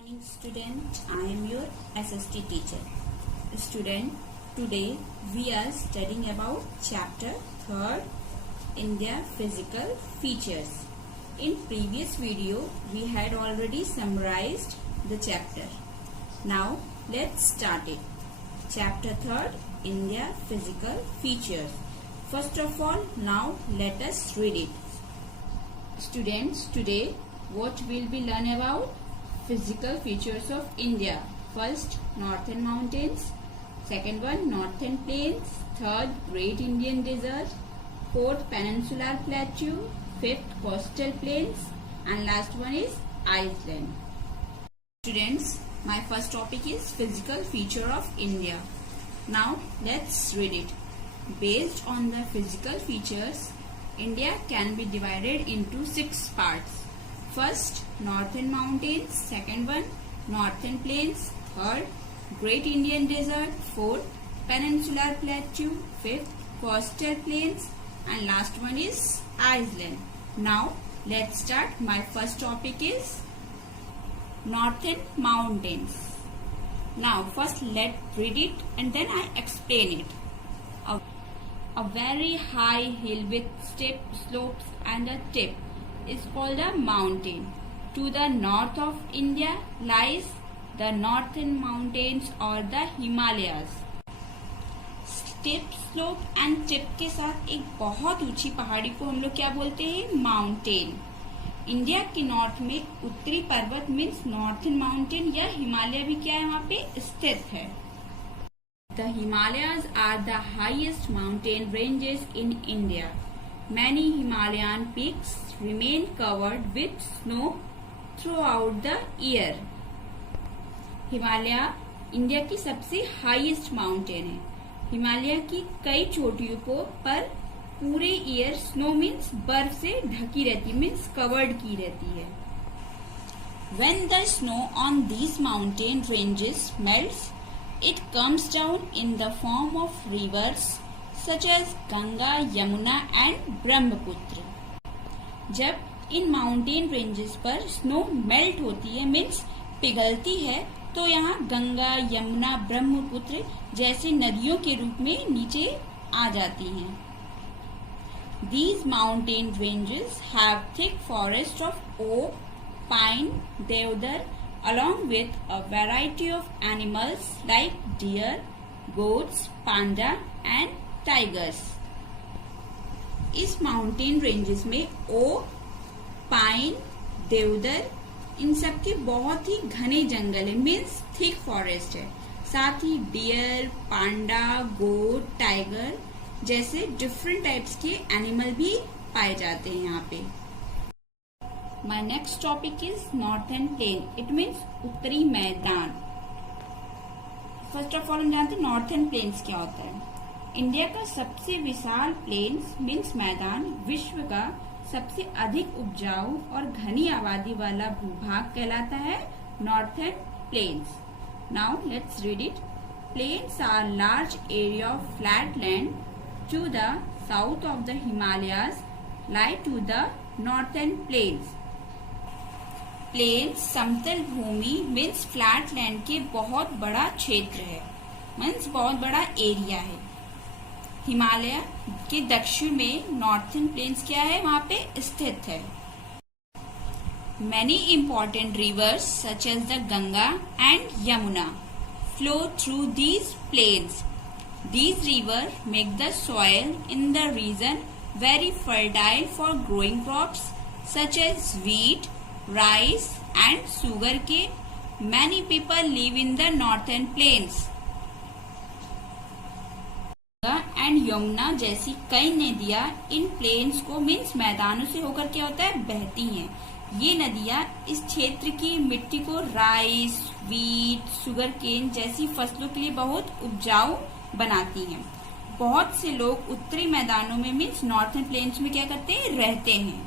Morning student, I am your SST teacher. Student, today we are studying about chapter 3rd, India Physical Features. In previous video, we had already summarized the chapter. Now, let's start it. Chapter 3rd, India Physical Features. First of all, now let us read it. Students, today what will we learn about? Physical features of India. First, Northern Mountains. Second one, Northern Plains. Third, Great Indian Desert. Fourth, Peninsular Plateau. Fifth, Coastal Plains. And last one is Iceland. Students, my first topic is physical feature of India. Now, let's read it. Based on the physical features, India can be divided into 6 parts. First, Northern Mountains. Second one, Northern Plains. Third, Great Indian Desert. Fourth, Peninsular Plateau. Fifth, Coastal Plains. And last one is Iceland. Now, let's start. My first topic is Northern Mountains. Now, first let's read it and then I explain it. A very high hill with steep slopes and a tip is called a mountain. To the north of India lies the Northern Mountains or the Himalayas. Step slope and tip के साथ एक बहुत ऊंची पहाड़ी को हम लोग क्या बोलते हैं? माउंटेन. इंडिया के नॉर्थ में उत्तरी पर्वत मीन्स नॉर्थन माउंटेन या हिमालय भी क्या है वहाँ पे स्थित है. The Himalayas are the highest mountain ranges in India. Many Himalayan peaks remain covered with snow throughout the year. Himalaya India की सबसे हाईएस्ट माउंटेन है. हिमालय की कई चोटियों पर पूरे ईयर स्नो मीन्स बर्फ से ढकी रहती मीन्स कवर्ड की रहती है. When the snow on these mountain ranges melts, it comes down in the form of rivers such as Ganga, Yamuna and Brahmaputra. जब इन माउंटेन रेंजेस पर स्नो मेल्ट होती है मीन्स पिघलती है तो यहाँ गंगा, यमुना, ब्रह्मपुत्र जैसी नदियों के रूप में नीचे आ जाती हैं. These mountain ranges have thick forest of oak, pine, deodar along with a variety of animals like deer, goats, panda and tigers. इस माउंटेन रेंजेस में ओक, पाइन, देवदार इन सब के बहुत ही घने जंगल है मीन्स थिक फॉरेस्ट है. साथ ही डियर, पांडा, गोट, टाइगर जैसे डिफरेंट टाइप्स के एनिमल भी पाए जाते हैं यहाँ पे. My next topic is northern plain. It means उत्तरी मैदान. फर्स्ट ऑफ ऑल हम जानते हैं नॉर्थर्न प्लेन्स क्या होता है. इंडिया का सबसे विशाल प्लेन्स मीन्स मैदान विश्व का सबसे अधिक उपजाऊ और घनी आबादी वाला भूभाग कहलाता है northern plains. Now let's read it. Plains are large area of flat land to the south of the Himalayas lie to the northern plains. Plains समतल भूमि मीन्स फ्लैट लैंड के बहुत बड़ा क्षेत्र है मीन्स बहुत बड़ा एरिया है. हिमालय के दक्षिण में नॉर्थर्न प्लेन्स क्या है वहाँ पे स्थित है. Many important rivers such as the Ganga and Yamuna flow through these plains. These rivers make the soil in the region very fertile for growing crops such as wheat, rice and sugarcane. Many people live in the northern plains. Ganga and Yamuna जैसी कई नदियां इन planes को means मैदानों से होकर क्या होता है बहती हैं. ये नदियां इस क्षेत्र की मिट्टी को राइस, वीट, शुगर केन जैसी फसलों के लिए बहुत उपजाऊ बनाती हैं. बहुत से लोग उत्तरी मैदानों में मीन्स नॉर्थर्न प्लेन्स में क्या करते हैं रहते हैं.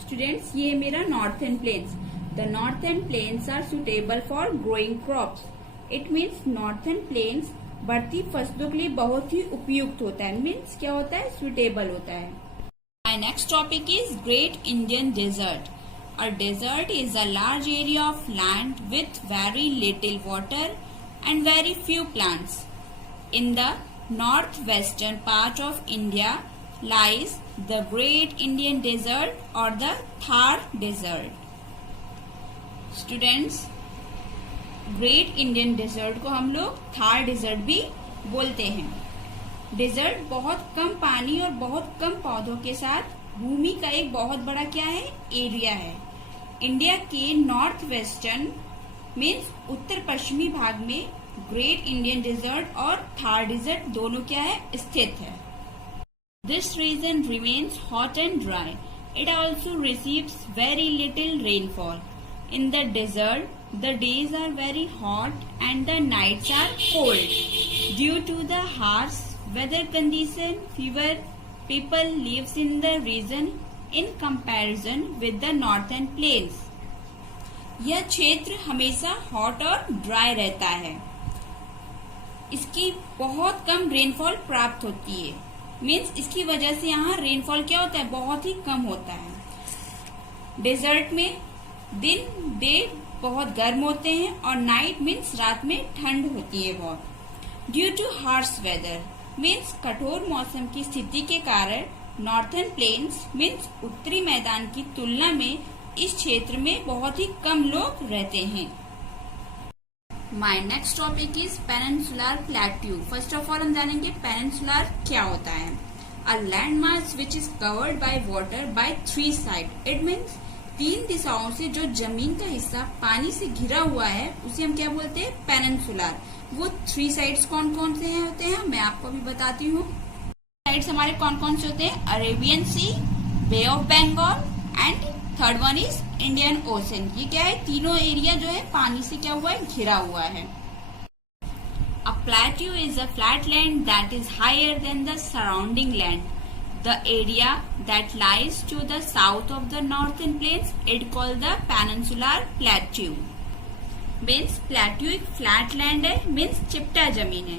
स्टूडेंट्स, ये मेरा northern plains. The northern plains are suitable for growing crops. It means northern plains बढ़ती फसलों के लिए बहुत ही उपयुक्त होता है मीन्स क्या होता है सुटेबल होता है. My next topic is great Indian desert. A desert is a large area of land with very little water and very few plants. In the northwestern part of India lies the Great Indian Desert or the Thar Desert. Students, great Indian desert को हम लोग Thar desert भी बोलते हैं। Desert बहुत कम पानी और बहुत कम पौधों के साथ भूमि का एक बहुत बड़ा क्या है, एरिया है। इंडिया के नॉर्थ वेस्टर्न मीन्स उत्तर पश्चिमी भाग में ग्रेट इंडियन डेजर्ट और थार डेजर्ट दोनों क्या है, स्थित है। This region remains hot and dry. It also receives very little rainfall. In the desert, the days are very hot and the nights are cold. Due to the harsh weather condition, fewer people lives in the region in comparison with the northern plains. यह क्षेत्र हमेशा hot और dry रहता है। इसकी बहुत कम rainfall प्राप्त होती है। मीन्स इसकी वजह से यहाँ रेनफॉल क्या होता है, बहुत ही कम होता है। डेजर्ट में दिन डे बहुत गर्म होते हैं और नाइट मीन्स रात में ठंड होती है बहुत। Due to harsh weather means कठोर मौसम की स्थिति के कारण नॉर्थर्न प्लेन्स मीन्स उत्तरी मैदान की तुलना में इस क्षेत्र में बहुत ही कम लोग रहते हैं। My next topic is peninsular plateau. First of all हम जानेंगे पेनिनसुलर क्या होता है। A land mass which is covered by water bye 3 side. It means 3 दिशाओं से जो जमीन का हिस्सा पानी से घिरा हुआ है उसे हम क्या बोलते हैं, पेनिनसुलर। वो 3 साइड्स कौन कौन से होते हैं मैं आपको भी बताती हूँ। साइड्स हमारे कौन कौन से होते हैं, Arabian sea, bay of Bengal and third one is Indian ocean. ये क्या है, तीनों एरिया जो है पानी से क्या हुआ है, घिरा हुआ है। A plateau is a flat land that is higher than the surrounding land. The area that lies to the south of the northern plains, it called the peninsular plateau. Means plateau एक flat land है, means चिपटा जमीन है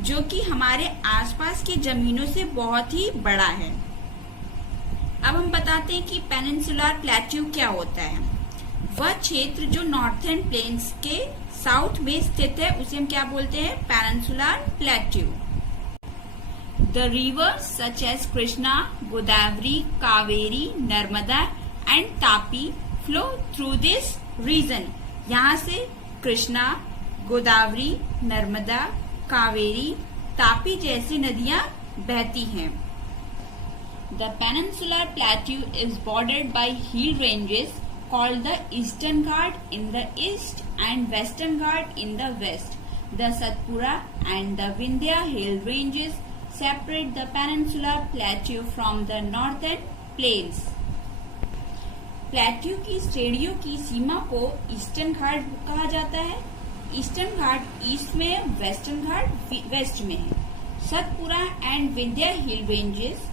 जो कि हमारे आसपास की जमीनों से बहुत ही बड़ा है। अब हम बताते हैं कि पेनिनसुलर प्लेट्यू क्या होता है। वह क्षेत्र जो नॉर्थर्न प्लेन्स के साउथ में स्थित है उसे हम क्या बोलते हैं, peninsular plateau. The rivers such as Krishna, Godavari, Kaveri, Narmada and Tapi flow through this region. यहाँ से कृष्णा, गोदावरी, नर्मदा, कावेरी, तापी जैसी नदियां बहती हैं। The peninsular plateau is bordered by hill ranges called the Eastern Ghat in the east and Western Ghat in the west. The Satpura and the Vindhya hill ranges separate the peninsular plateau from the northern plains. Plateau की श्रेणियों की सीमा को eastern घाट कहा जाता है। Eastern घाट east में है, western घाट waste में है। Satpura and Vindhya hill ranges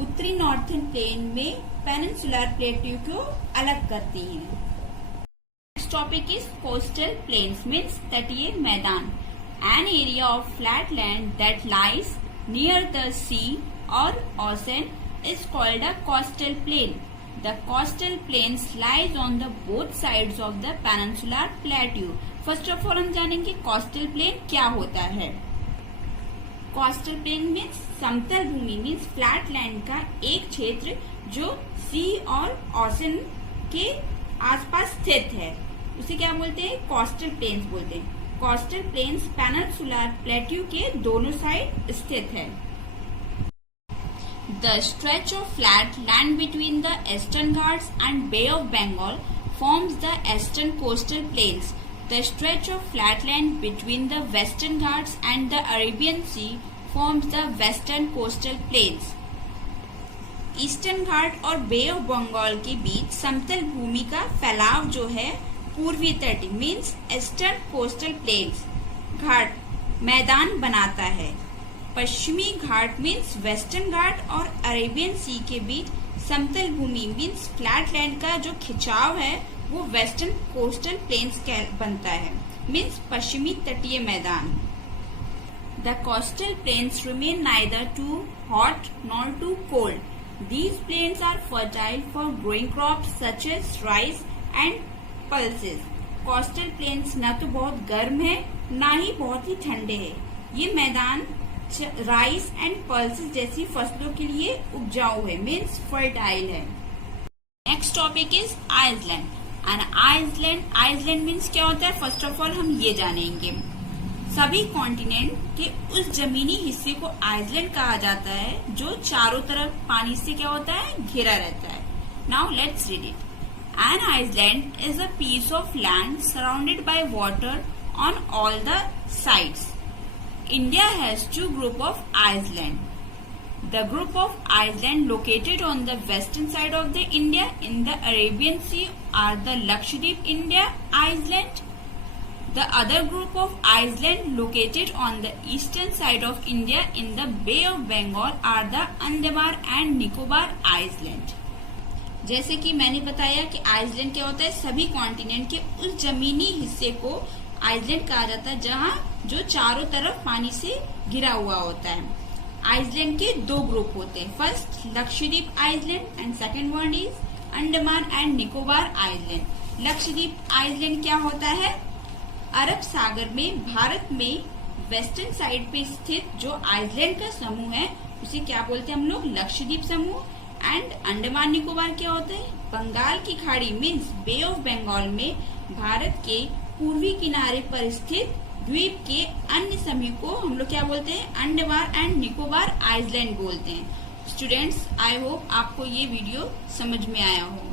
उत्तरी नॉर्थर्न प्लेन में पेनिनसुलर प्लेट्यू को अलग करती हैं। Next topic is coastal planes means तटीय मैदान। An area of flat land that lies near the sea or ocean is called a coastal plain. The coastal plains lies on the both sides of the peninsular plateau. First of all हम जानेंगे coastal plain क्या होता है। coastal plain means समतल भूमि means flat land का एक क्षेत्र जो सी और ओशन के आसपास स्थित है उसे क्या बोलते हैं, कोस्टल प्लेन्स बोलते हैं। कोस्टल प्लेन्स पेनिनसुलर प्लेट्यू के दोनों साइड स्थित है। The stretch of flat land between the Eastern Ghats and Bay of Bengal forms the Eastern Coastal Plains. The stretch of flat land between the Western Ghats and the Arabian Sea forms the Western Coastal Plains. Eastern घाट और bay of Bengal के बीच समतल भूमि का फैलाव जो है पूर्वी तट मीन्स ईस्टर्न कोस्टल प्लेन्स घाट मैदान बनाता है। पश्चिमी घाट मीन्स वेस्टर्न घाट और अरेबियन सी के बीच समतल भूमि मीन्स फ्लैट लैंड का जो खिंचाव है वो वेस्टर्न कोस्टल प्लेन्स बनता है मीन्स पश्चिमी तटीय मैदान। The coastal plains remain neither too hot nor too cold. These plains are fertile for growing crops such as rice and pulses. Coastal plains न तो बहुत गर्म है ना ही बहुत ही ठंडे है। ये मैदान राइस एंड पल्सेस जैसी फसलों के लिए उपजाऊ है, मीन्स फर्टाइल है। Next topic is island. And island means क्या होता है? फर्स्ट ऑफ ऑल हम ये जानेंगे, सभी कॉन्टिनेंट के उस जमीनी हिस्से को आइसलैंड कहा जाता है जो चारों तरफ पानी से क्या होता है? घिरा रहता है। Now let's read it. An island is a piece of land surrounded by water on all the sides. India has two groups of islands. The group of islands located on the western side of the India in the Arabian Sea are the Lakshadweep India Island. The other group of islands located on the eastern side of India in the Bay of Bengal are the Andaman and Nicobar Island. जैसे कि मैंने बताया कि Iceland क्या होता है? सभी continent के उस जमीनी हिस्से को आइसलैंड कहा जाता है जहां जो चारों तरफ पानी से घिरा हुआ होता है। आइसलैंड के दो ग्रुप होते हैं, first Lakshadweep island and second one is Andaman and Nicobar island. Lakshadweep island क्या होता है? अरब सागर में भारत में वेस्टर्न साइड पे स्थित जो आइसलैंड का समूह है उसे क्या बोलते हैं हम लोग? लक्षद्वीप समूह। एंड अंडमान निकोबार क्या होता है? बंगाल की खाड़ी मीन्स बे ऑफ बंगाल में भारत के पूर्वी किनारे पर स्थित द्वीप के अन्य समूह को हम लोग क्या बोलते हैं? अंडमान एंड निकोबार आइसलैंड बोलते हैं। स्टूडेंट्स, आई होप आपको ये वीडियो समझ में आया हो।